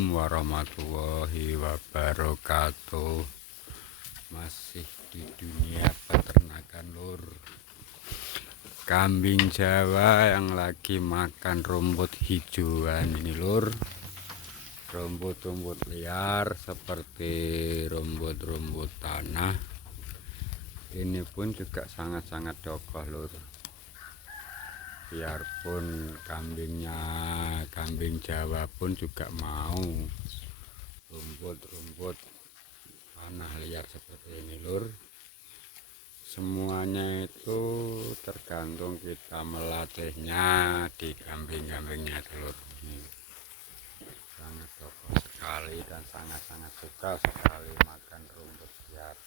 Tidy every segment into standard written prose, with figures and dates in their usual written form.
Assalamualaikum warahmatullahi wabarakatuh. Masih di dunia peternakan lur. Kambing Jawa yang lagi makan rumput hijauan ini lur. Rumput-rumput liar seperti rumput-rumput tanah. Ini pun juga sangat-sangat dokoh lur. Biarpun kambing Jawa pun juga mau rumput-rumput tanah liar seperti ini lur. Semuanya itu tergantung kita melatihnya di kambing-kambingnya lur. Sangat dokoh sekali dan sangat-sangat suka sekali makan rumput liar.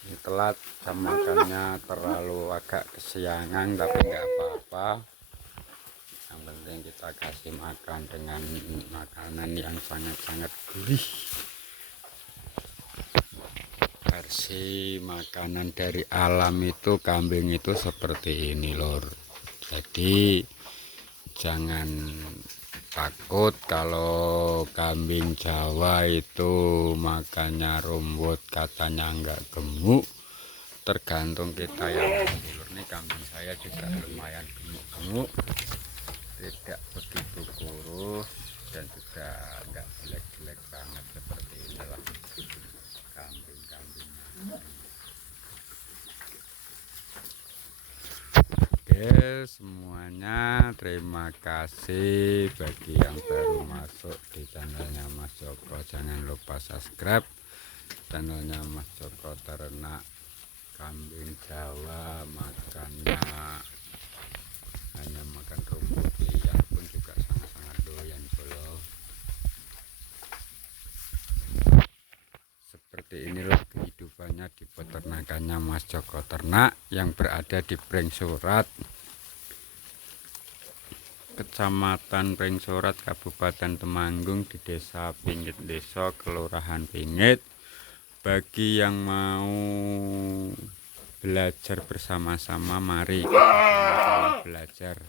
Ini telat jam makannya terlalu agak kesiangan, tapi nggak apa-apa. Yang penting kita kasih makan dengan makanan yang sangat-sangat gurih. Versi makanan dari alam itu kambing itu seperti ini lor. Jadi jangan takut kalau kambing Jawa itu makannya rumput katanya enggak gemuk. Tergantung kita yang lur. Nih kambing saya juga lumayan gemuk-gemuk, tidak begitu kurus dan juga enggak jelek-jelek banget seperti inilah kambing-kambingnya. Oke semuanya, terima kasih bagi yang baru masuk di channelnya Mas Joko. Jangan lupa subscribe channelnya Mas Joko Ternak Kambing Jawa. Makannya hanya makan rumput liar pun juga sangat-sangat doyan bolo. Seperti inilah kehidupannya di peternakannya Mas Joko Ternak yang berada di Pringsurat, Kecamatan Pringsurat, Kabupaten Temanggung, di Desa Pingit Deso, Kelurahan Pingit. Bagi yang mau belajar bersama-sama, mari kita belajar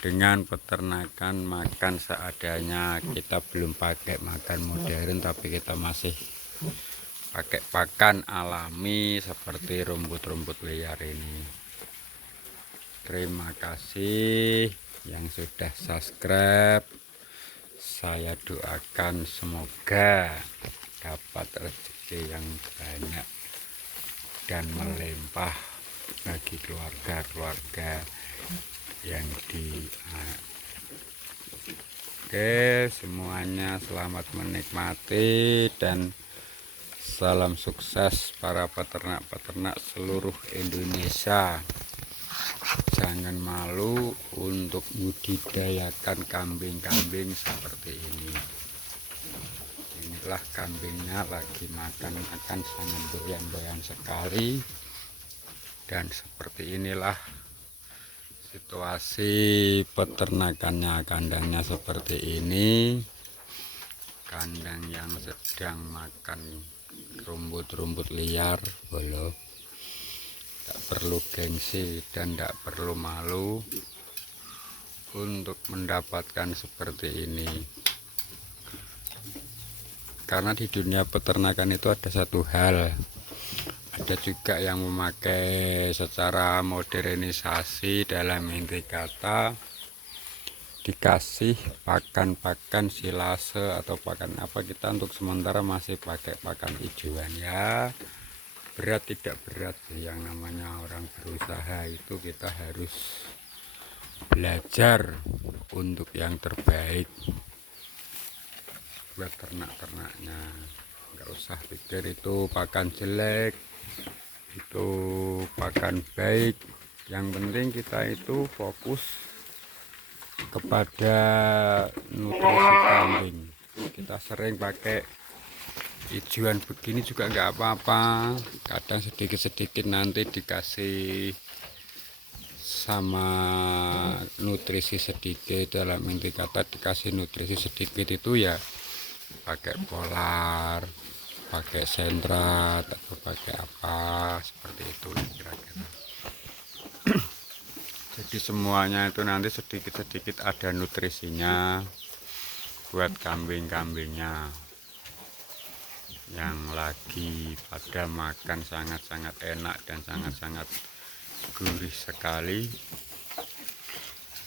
dengan peternakan makan seadanya. Kita belum pakai makan modern, tapi kita masih pakai pakan alami seperti rumput-rumput liar ini. Terima kasih yang sudah subscribe. Saya doakan semoga dapat rezeki yang banyak dan melimpah bagi keluarga-keluarga yang di Oke semuanya, selamat menikmati dan salam sukses para peternak-peternak seluruh Indonesia. Jangan malu untuk membudidayakan kambing-kambing seperti ini. Inilah kambingnya lagi makan-makan, sangat doyan-doyan sekali. Dan seperti inilah situasi peternakannya. Kandangnya seperti ini. Kandang yang sedang makan rumput-rumput liar bolo. Tak perlu gengsi dan tak perlu malu untuk mendapatkan seperti ini. Karena di dunia peternakan itu ada satu hal, ada juga yang memakai secara modernisasi, dalam inti kata dikasih pakan-pakan silase atau pakan apa, kita untuk sementara masih pakai pakan hijauan ya. Berat tidak berat, yang namanya orang berusaha itu kita harus belajar untuk yang terbaik buat ternak-ternaknya. Nggak usah pikir itu pakan jelek, itu pakan baik. Yang penting kita itu fokus kepada nutrisi kambing. Kita sering pakai hijauan begini juga nggak apa-apa, kadang sedikit-sedikit nanti dikasih sama nutrisi sedikit, dalam inti kata dikasih nutrisi sedikit itu ya pakai polar, pakai sentrat atau pakai apa seperti itu kira-kira. Jadi semuanya itu nanti sedikit-sedikit ada nutrisinya buat kambing-kambingnya yang lagi pada makan sangat-sangat enak dan sangat-sangat gurih sekali.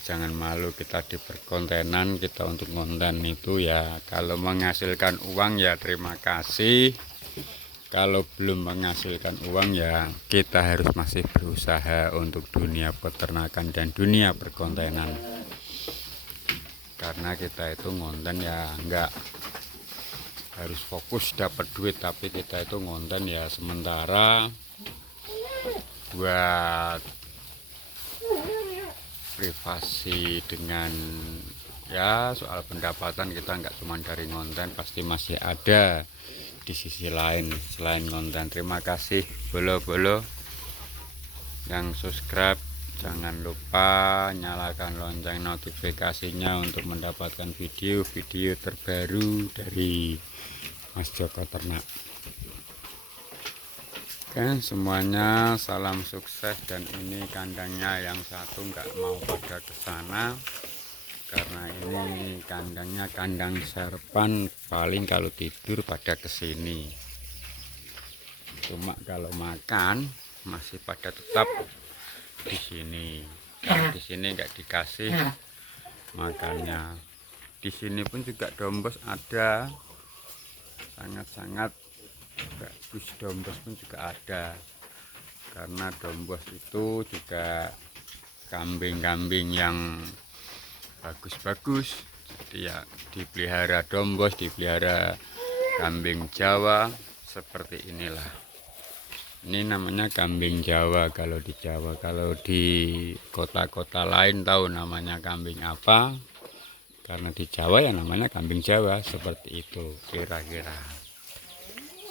Jangan malu kita di perkontenan, kita untuk konten itu ya, kalau menghasilkan uang ya terima kasih. Kalau belum menghasilkan uang ya kita harus masih berusaha untuk dunia peternakan dan dunia perkontenan. Karena kita itu ngonten ya enggak harus fokus dapat duit, tapi kita itu ngonten ya sementara buat privasi dengan ya soal pendapatan. Kita enggak cuma dari ngonten, pasti masih ada di sisi lain selain konten. Terima kasih bolo-bolo yang subscribe, jangan lupa nyalakan lonceng notifikasinya untuk mendapatkan video-video terbaru dari Mas Joko Ternak. Oke semuanya, salam sukses. Dan ini kandangnya yang satu nggak mau pada ke sana karena ini kandangnya kandang serpan, paling kalau tidur pada kesini. Cuma kalau makan masih pada tetap di sini. Kalau di sini nggak dikasih makannya. Di sini pun juga dombos ada, sangat-sangat bagus. Dombos pun juga ada, karena dombos itu juga kambing-kambing yang bagus-bagus. Jadi ya dipelihara dombos, dipelihara kambing Jawa seperti inilah. Ini namanya kambing Jawa kalau di Jawa. Kalau di kota-kota lain tahu namanya kambing apa, karena di Jawa ya namanya kambing Jawa seperti itu kira-kira.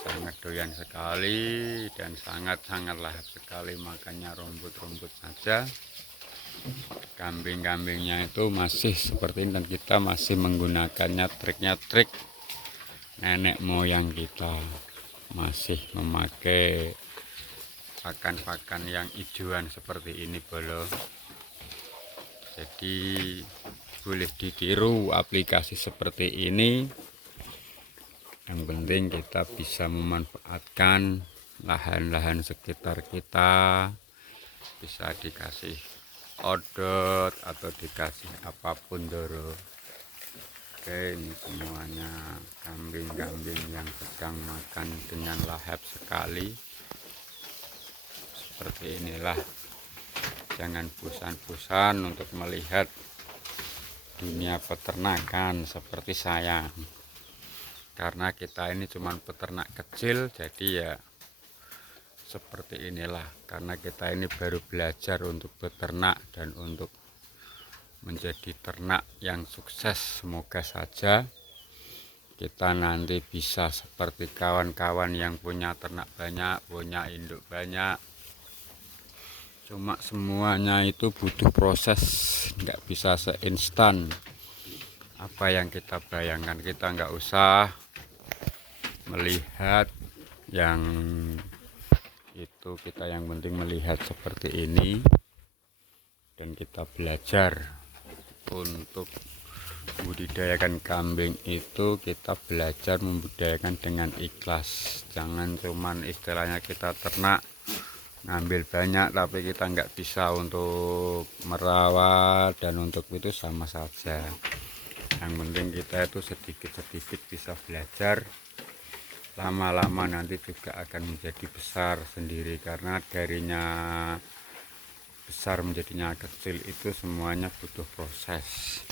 Sangat doyan sekali dan sangat-sangat lahap sekali makannya, rumput-rumput saja. Kambing-kambingnya itu masih seperti ini dan kita masih menggunakannya trik nenek moyang kita, masih memakai pakan-pakan yang hijauan seperti ini bolo. Jadi boleh ditiru aplikasi seperti ini, yang penting kita bisa memanfaatkan lahan-lahan sekitar kita, bisa dikasih odot atau dikasih apapun doro. Oke, ini semuanya kambing-kambing yang sedang makan dengan lahap sekali. Seperti inilah, jangan bosan-bosan untuk melihat dunia peternakan seperti saya, karena kita ini cuma peternak kecil. Jadi ya seperti inilah, karena kita ini baru belajar untuk beternak dan untuk menjadi ternak yang sukses. Semoga saja kita nanti bisa seperti kawan-kawan yang punya ternak banyak, punya induk banyak. Cuma semuanya itu butuh proses, nggak bisa seinstan apa yang kita bayangkan. Kita nggak usah melihat yang itu, kita yang penting melihat seperti ini dan kita belajar untuk membudidayakan kambing itu. Kita belajar membudidayakan dengan ikhlas, jangan cuman istilahnya kita ternak ngambil banyak tapi kita nggak bisa untuk merawat, dan untuk itu sama saja. Yang penting kita itu sedikit-sedikit bisa belajar, lama-lama nanti juga akan menjadi besar sendiri. Karena darinya besar menjadinya kecil itu semuanya butuh proses,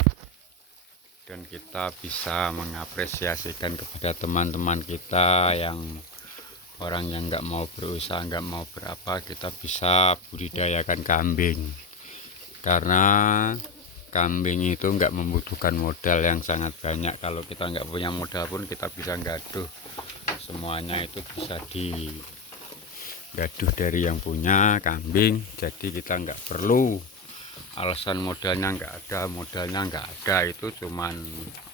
dan kita bisa mengapresiasikan kepada teman-teman kita yang orang yang nggak mau berusaha, nggak mau berapa, kita bisa budidayakan kambing. Karena kambing itu nggak membutuhkan modal yang sangat banyak. Kalau kita nggak punya modal pun kita bisa gaduh, semuanya itu bisa digaduh dari yang punya kambing. Jadi kita nggak perlu alasan modalnya nggak ada, itu cuman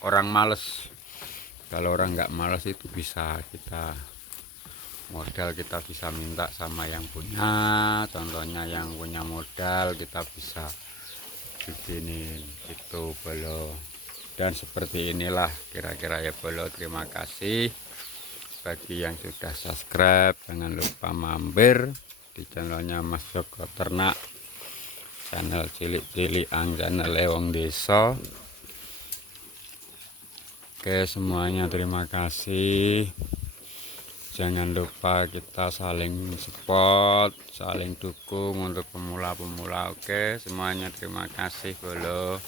orang males. Kalau orang nggak males itu bisa kita modal kita bisa minta sama yang punya, contohnya yang punya modal kita bisa bikinin itu bolo. Dan seperti inilah kira-kira ya bolo. Terima kasih bagi yang sudah subscribe, jangan lupa mampir di channelnya Mas Joko Ternak, channel cilik-cilikan, channel Lewong Desa. Oke semuanya, terima kasih. Jangan lupa kita saling support, saling dukung untuk pemula-pemula. Oke semuanya, terima kasih bolo.